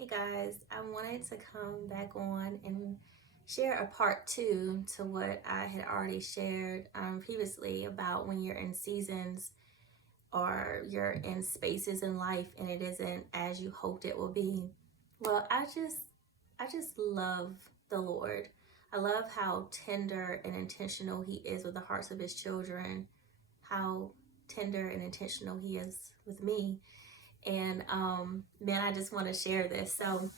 Hey guys, I wanted to come back on and share a part two to what I had already shared previously about when you're in seasons or you're in spaces in life and it isn't as you hoped it will be. Well, I just love the Lord. I love how tender and intentional He is with the hearts of His children, how tender and intentional He is with me. And man, I just want to share this. So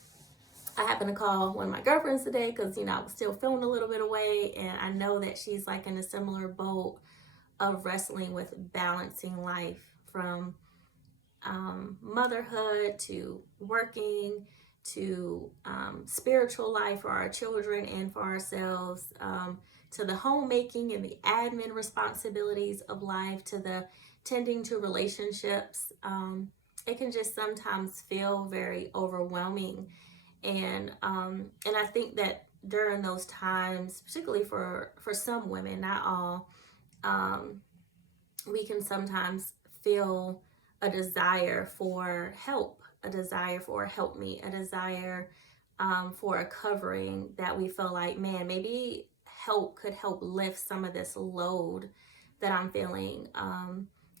I happened to call one of my girlfriends today because, I was still feeling a little bit away. And I know that she's like in a similar boat of wrestling with balancing life from motherhood to working to spiritual life for our children and for ourselves, to the homemaking and the admin responsibilities of life, to the tending to relationships. It can just sometimes feel very overwhelming, and I think that during those times, particularly for some women, not all, um, we can sometimes feel a desire for help, a desire for a help me, a desire for a covering that we feel like, man, maybe help could help lift some of this load that I'm feeling.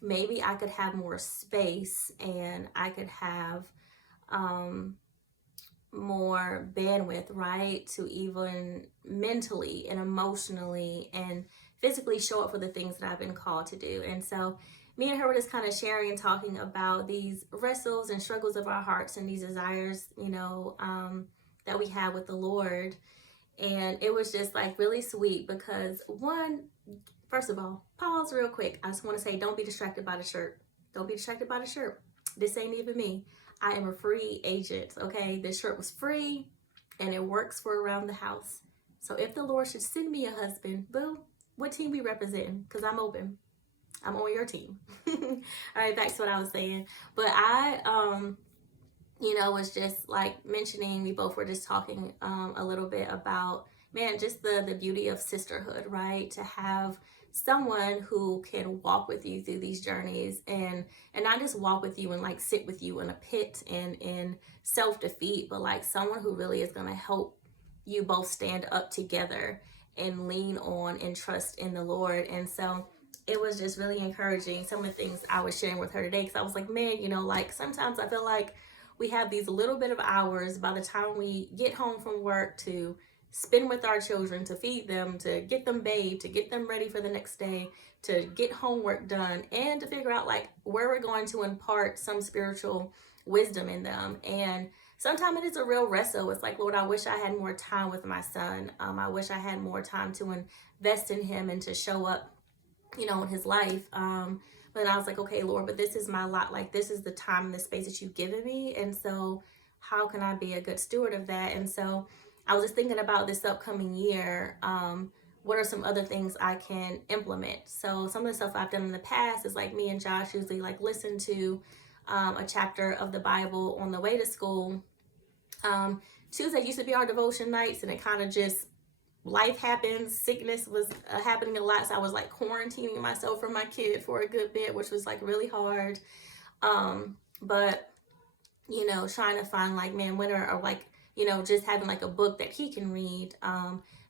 Maybe I could have more space and I could have um, more bandwidth, right? To even mentally and emotionally and physically show up for the things that I've been called to do. And so me and her were just kind of sharing and talking about these wrestles and struggles of our hearts and these desires, that we have with the Lord. And it was just like really sweet because first of all, pause real quick. I just want to say, don't be distracted by the shirt. Don't be distracted by the shirt. This ain't even me. I am a free agent, okay? This shirt was free and it works for around the house. So if the Lord should send me a husband, boo, what team we representing? Because I'm open. I'm on your team. All right, back to what I was saying. But I was just like mentioning, we both were just talking a little bit about, man, just the beauty of sisterhood, right? To have someone who can walk with you through these journeys and not just walk with you and like sit with you in a pit and in self-defeat, but like someone who really is going to help you both stand up together and lean on and trust in the Lord. And so it was just really encouraging, some of the things I was sharing with her today, because I was like, man, like sometimes I feel like we have these little bit of hours by the time we get home from work to spend with our children, to feed them, to get them bathed, to get them ready for the next day, to get homework done, and to figure out like where we're going to impart some spiritual wisdom in them. And sometimes it is a real wrestle. It's like, Lord, I wish I had more time with my son. I wish I had more time to invest in him and to show up, in his life. But I was like, okay, Lord, but this is my lot. Like, this is the time and the space that you've given me. And so how can I be a good steward of that? And so I was just thinking about this upcoming year. What are some other things I can implement? So some of the stuff I've done in the past is like me and Josh usually like listen to a chapter of the Bible on the way to school. Tuesday used to be our devotion nights, and it kind of just life happens. Sickness was happening a lot, so I was like quarantining myself from my kid for a good bit, which was like really hard. But trying to find like, man, when or like, just having like a book that he can read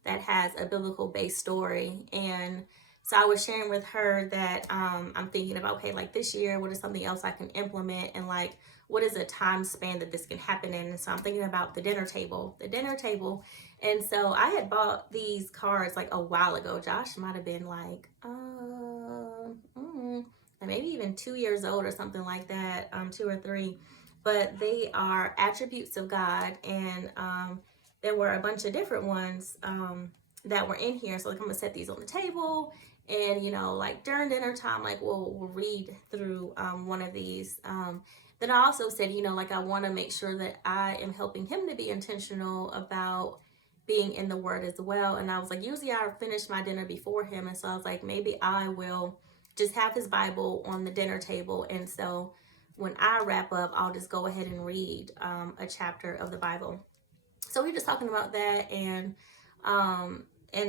that has a biblical based story. And so I was sharing with her that I'm thinking about, okay, like this year, what is something else I can implement, and like what is a time span that this can happen in. And so I'm thinking about the dinner table. And so I had bought these cards like a while ago. Josh might have been like, maybe even 2 years old or something like that, 2 or 3. But they are attributes of God, and there were a bunch of different ones that were in here. So like, I'm gonna set these on the table, and like during dinner time, like we'll read through one of these. Then I also said, like I want to make sure that I am helping him to be intentional about being in the Word as well. And I was like, usually I finish my dinner before him, and so I was like, maybe I will just have his Bible on the dinner table, and so when I wrap up, I'll just go ahead and read a chapter of the Bible. So we were just talking about that, and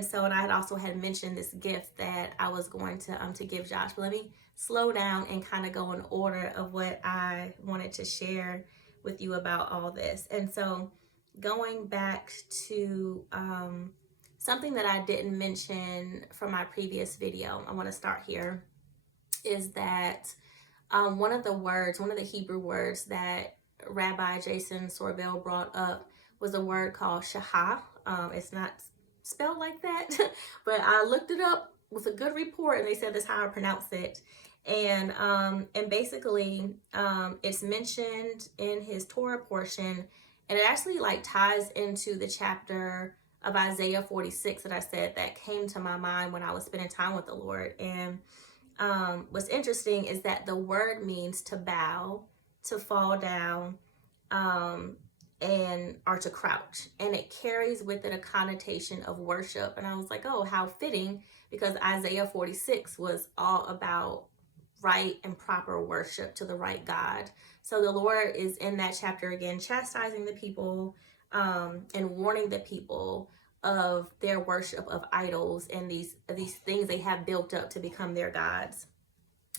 so I had also had mentioned this gift that I was going to give Josh. But let me slow down and kind of go in order of what I wanted to share with you about all this. And so going back to something that I didn't mention from my previous video, I want to start here, is that one of the Hebrew words that Rabbi Jason Sorbel brought up was a word called shahah. It's not spelled like that, but I looked it up with a good report, and they said that's how I pronounce it. And basically, it's mentioned in his Torah portion, and it actually like ties into the chapter of Isaiah 46 that I said that came to my mind when I was spending time with the Lord. And what's interesting is that the word means to bow, to fall down, or to crouch, and it carries with it a connotation of worship. And I was like, oh, how fitting, because Isaiah 46 was all about right and proper worship to the right God. So the Lord is in that chapter again, chastising the people and warning the people of their worship of idols and these things they have built up to become their gods.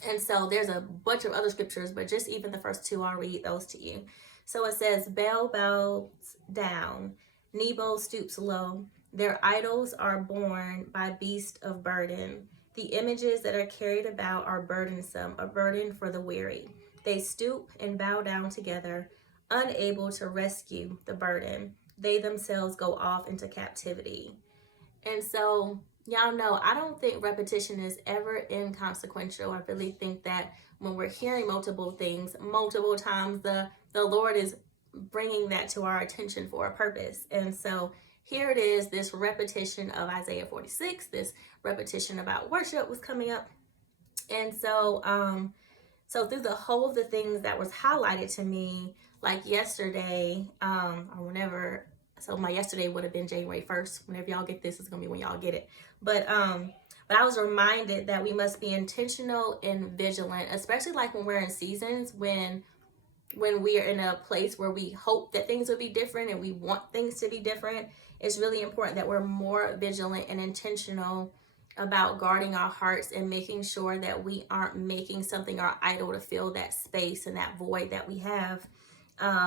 And so there's a bunch of other scriptures, but just even the first two, I'll read those to you. So it says, Bel bows down, Nebo stoops low. Their idols are borne by beasts of burden. The images that are carried about are burdensome, a burden for the weary. They stoop and bow down together, unable to rescue the burden. They themselves go off into captivity. And so, y'all know, I don't think repetition is ever inconsequential. I really think that when we're hearing multiple things multiple times, the Lord is bringing that to our attention for a purpose. And so here it is, this repetition of Isaiah 46, this repetition about worship was coming up. And so, so through the whole of the things that was highlighted to me, like yesterday, or whenever, so my yesterday would have been January 1st. Whenever y'all get this, it's gonna be when y'all get it. But I was reminded that we must be intentional and vigilant, especially like when we're in seasons when we are in a place where we hope that things will be different and we want things to be different. It's really important that we're more vigilant and intentional about guarding our hearts and making sure that we aren't making something our idol to fill that space and that void that we have.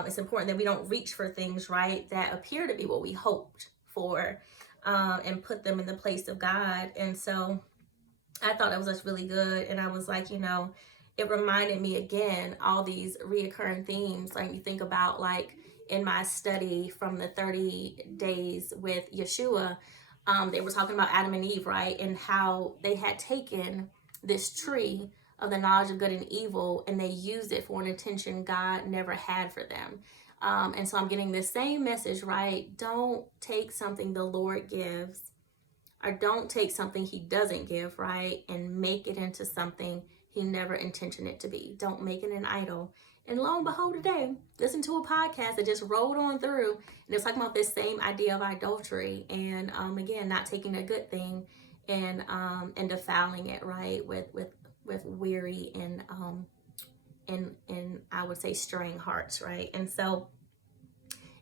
It's important that we don't reach for things, right, that appear to be what we hoped for, and put them in the place of God. And so I thought that was just really good. And I was like, you know, it reminded me again, all these reoccurring themes. Like you think about like in my study from the 30 days with Yeshua, they were talking about Adam and Eve, right? And how they had taken this tree of the knowledge of good and evil, and they used it for an intention God never had for them. And so I'm getting the same message, right? Don't take something the Lord gives, or don't take something he doesn't give, right? And make it into something he never intended it to be. Don't make it an idol. And lo and behold, today, listen to a podcast that just rolled on through, and it's talking about this same idea of adultery, and again, not taking a good thing and defiling it, right, with weary and I would say straying hearts, right? And so,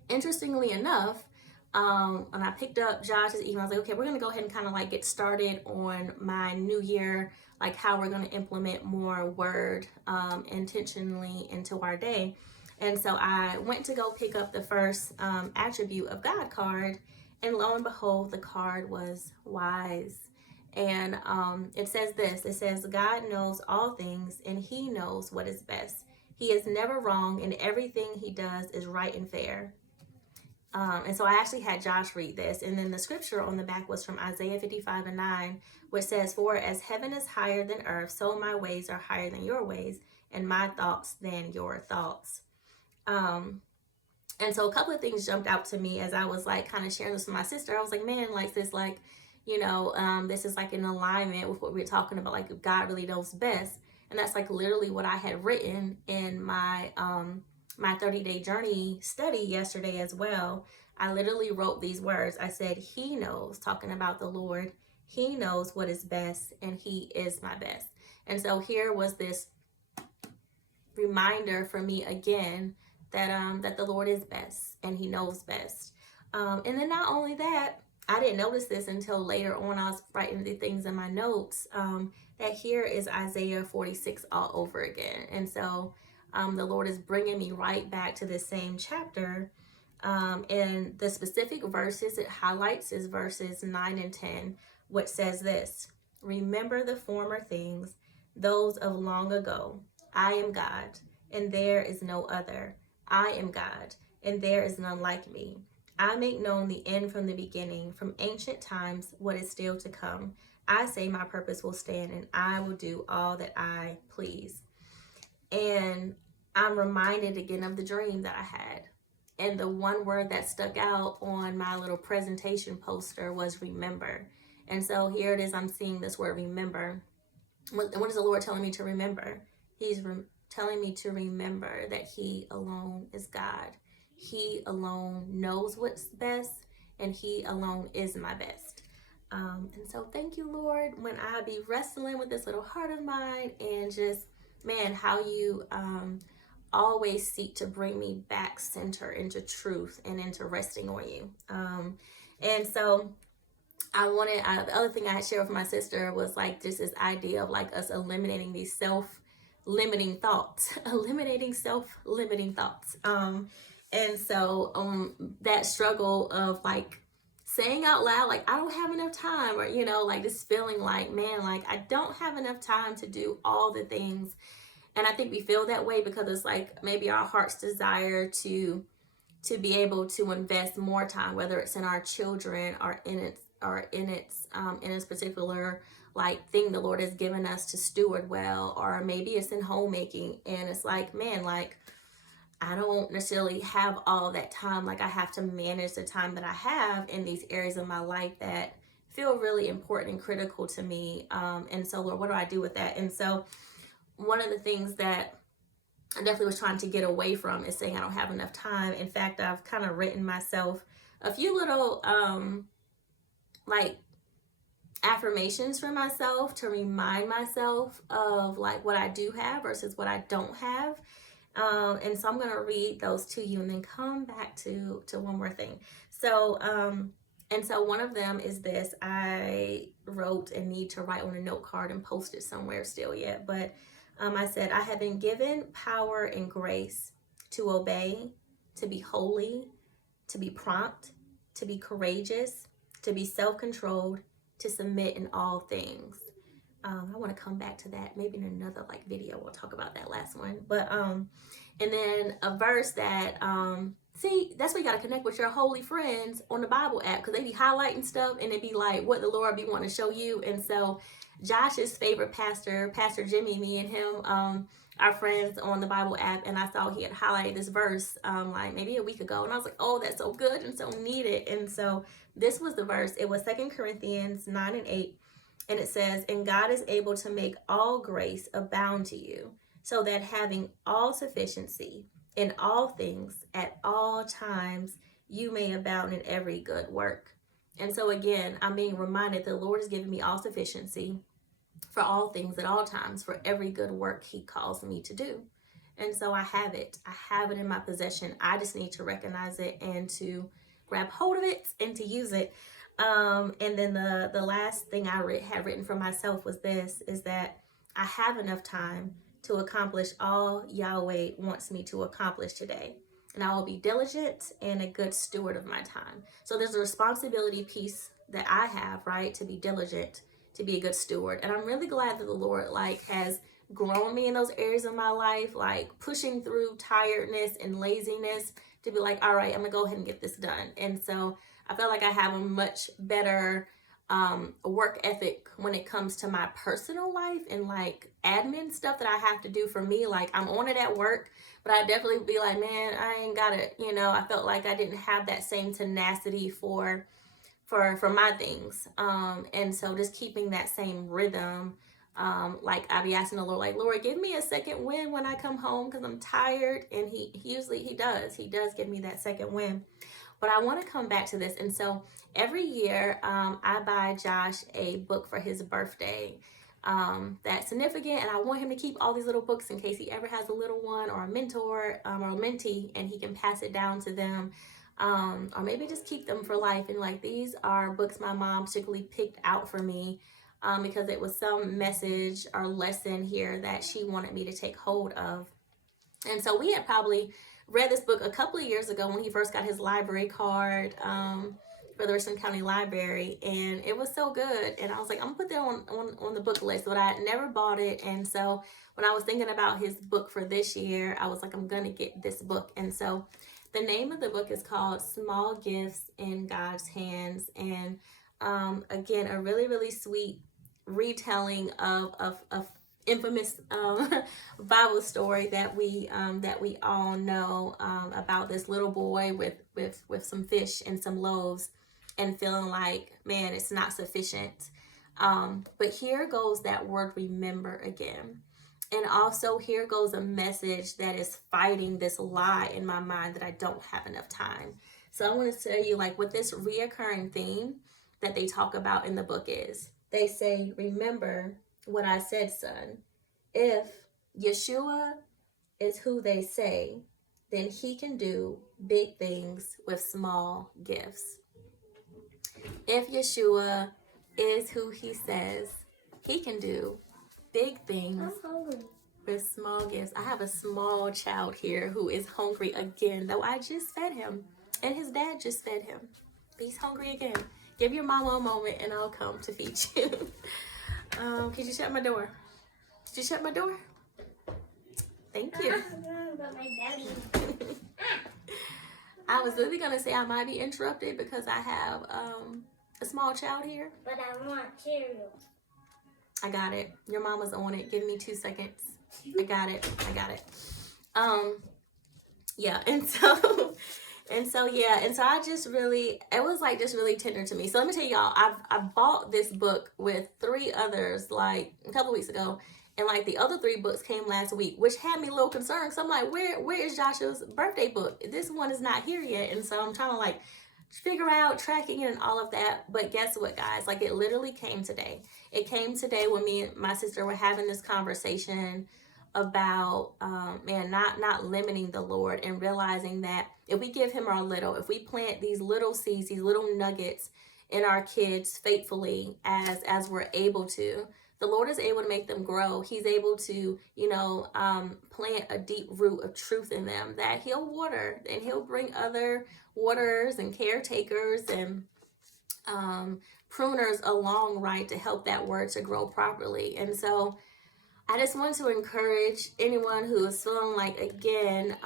interestingly enough, when I picked up Josh's email, I was like, okay, we're gonna go ahead and kind of like get started on my new year, like how we're gonna implement more word intentionally into our day. And so I went to go pick up the first attribute of God card, and lo and behold, the card was wise. And it says this, it says, God knows all things and he knows what is best. He is never wrong and everything he does is right and fair. And so I actually had Josh read this. And then the scripture on the back was from Isaiah 55:9, which says, for as heaven is higher than earth, so my ways are higher than your ways and my thoughts than your thoughts. And so a couple of things jumped out to me as I was like kind of sharing this with my sister. I was like, man, like this, like, you know, this is like in alignment with what we were talking about, like God really knows best. And that's like literally what I had written in my my 30-day journey study yesterday as well. I literally wrote these words. I said, he knows, talking about the Lord, he knows what is best and he is my best. And so here was this reminder for me again that that the Lord is best and he knows best. And then not only that, I didn't notice this until later on. I was writing the things in my notes, that here is Isaiah 46 all over again. And so the Lord is bringing me right back to this same chapter. And the specific verses it highlights is verses 9 and 10, which says this: remember the former things, those of long ago. I am God, and there is no other. I am God, and there is none like me. I make known the end from the beginning, from ancient times, what is still to come. I say my purpose will stand, and I will do all that I please. And I'm reminded again of the dream that I had. And the one word that stuck out on my little presentation poster was remember. And so here it is, I'm seeing this word remember. What is the Lord telling me to remember? He's telling me to remember that He alone is God. He alone knows what's best, and He alone is my best. And so thank you, Lord, when I be wrestling with this little heart of mine, and just, man, how you always seek to bring me back center into truth and into resting on you. And so the other thing I had shared with my sister was like just this idea of like us eliminating these self-limiting thoughts, eliminating self-limiting thoughts. And so that struggle of like saying out loud, like, I don't have enough time, or, like this feeling like, man, like I don't have enough time to do all the things. And I think we feel that way because it's like maybe our heart's desire to be able to invest more time, whether it's in our children or in its particular like thing the Lord has given us to steward well, or maybe it's in homemaking, and it's like, man, like I don't necessarily have all that time. Like I have to manage the time that I have in these areas of my life that feel really important and critical to me. And so, Lord, what do I do with that? And so one of the things that I definitely was trying to get away from is saying I don't have enough time. In fact, I've kind of written myself a few little like affirmations for myself to remind myself of like what I do have versus what I don't have. And so I'm going to read those to you and then come back to one more thing. So, and so one of them is this. I wrote and need to write on a note card and post it somewhere still yet. But I said, I have been given power and grace to obey, to be holy, to be prompt, to be courageous, to be self-controlled, to submit in all things. I want to come back to that maybe in another like video. We'll talk about that last one. But and then a verse that see, that's where you got to connect with your holy friends on the Bible app, because they be highlighting stuff and it be like what the Lord be wanting to show you. And so Josh's favorite pastor, Pastor Jimmy, me and him are friends on the Bible app, and I saw he had highlighted this verse like maybe a week ago, and I was like, oh, that's so good and so needed. And so this was the verse. It was 2 Corinthians 9 and 8. And it says, and God is able to make all grace abound to you, so that having all sufficiency in all things at all times, you may abound in every good work. And so again, I'm being reminded the Lord has given me all sufficiency for all things at all times, for every good work He calls me to do. And so I have it. I have it in my possession. I just need to recognize it and to grab hold of it and to use it. And then the last thing I had written for myself was this, is that I have enough time to accomplish all Yahweh wants me to accomplish today. And I will be diligent and a good steward of my time. So there's a responsibility piece that I have, right? To be diligent, to be a good steward. And I'm really glad that the Lord like has grown me in those areas of my life, like pushing through tiredness and laziness to be like, all right, I'm gonna go ahead and get this done. And so I feel like I have a much better work ethic when it comes to my personal life and like admin stuff that I have to do for me. Like I'm on it at work, but I definitely would be like, man, I ain't got it. I felt like I didn't have that same tenacity for my things. And so just keeping that same rhythm, like I be asking the Lord, like, Lord, give me a second wind when I come home because I'm tired. And he does give me that second wind. But I want to come back to this. And so every year I buy Josh a book for his birthday that's significant. And I want him to keep all these little books in case he ever has a little one or a mentor or a mentee, and he can pass it down to them. Or maybe just keep them for life. And like, these are books my mom particularly picked out for me because it was some message or lesson here that she wanted me to take hold of. And so we had probably read this book a couple of years ago when he first got his library card for the Richland County Library, and it was so good. And I was like, I'm gonna put that on the book list, but I had never bought it. And so when I was thinking about his book for this year, I was like, I'm gonna get this book. And so the name of the book is called Small Gifts in God's Hands. And again, a really, really sweet retelling of infamous Bible story that we all know about this little boy with some fish and some loaves, and feeling like, man, it's not sufficient. But here goes that word remember again. And also here goes a message that is fighting this lie in my mind that I don't have enough time. So I want to tell you, like, what this reoccurring theme that they talk about in the book is. They say, remember what I said, son. If Yeshua is who they say, then he can do big things with small gifts. If Yeshua is who he says, he can do big things with small gifts. I have a small child here who is hungry again, though I just fed him, and his dad just fed him. But he's hungry again. Give your mama a moment and I'll come to feed you. Could you shut my door? Did you shut my door? Thank you. But my daddy. I was literally gonna say I might be interrupted because I have a small child here. But I want cereal. I got it. Your mama's on it. Give me 2 seconds. I got it. Yeah, and so I just really, it was like just really tender to me. So let me tell y'all, I bought this book with 3 others like a couple weeks ago, and like the other 3 books came last week, which had me a little concerned. So I'm like, where is Joshua's birthday book? This one is not here yet, and so I'm trying to like figure out tracking it and all of that. But guess what, guys? Like, it literally came today. It came today when me and my sister were having this conversation about not limiting the Lord, and realizing that if we give him our little, if we plant these little seeds, these little nuggets in our kids faithfully as we're able to, the Lord is able to make them grow. He's able to, plant a deep root of truth in them that he'll water, and he'll bring other waterers and caretakers and pruners along, right, to help that word to grow properly. And so I just want to encourage anyone who is feeling like, again,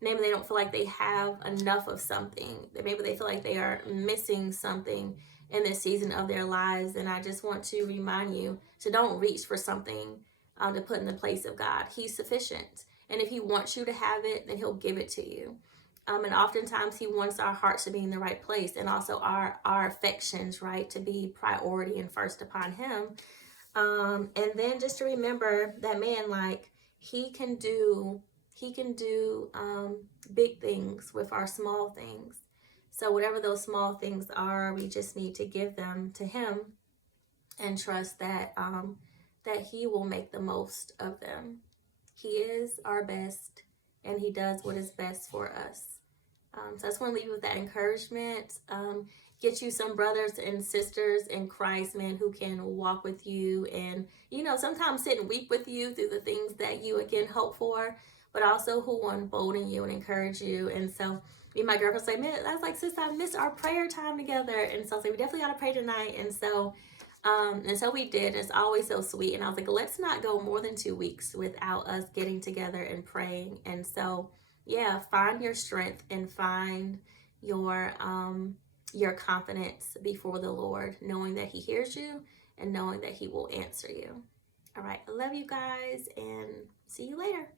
maybe they don't feel like they have enough of something, that maybe they feel like they are missing something in this season of their lives. And I just want to remind you to don't reach for something to put in the place of God. He's sufficient. And if he wants you to have it, then he'll give it to you. And oftentimes he wants our hearts to be in the right place, and also our affections, right, to be priority and first upon him. And then just to remember that, man, like, he can do big things with our small things. So whatever those small things are, we just need to give them to him and trust that that he will make the most of them. He is our best, and he does what is best for us. So I just want to leave you with that encouragement. Get you some brothers and sisters in Christ, man, who can walk with you and, sometimes sit and weep with you through the things that you, again, hope for, but also who will embolden you and encourage you. And so me and my girlfriend say, man, I was like, sis, I missed our prayer time together. And so I was like, we definitely got to pray tonight. And so we did. It's always so sweet. And I was like, let's not go more than 2 weeks without us getting together and praying. And so, yeah, find your strength and find your confidence before the Lord, knowing that he hears you and knowing that he will answer you. All right. I love you guys, and see you later.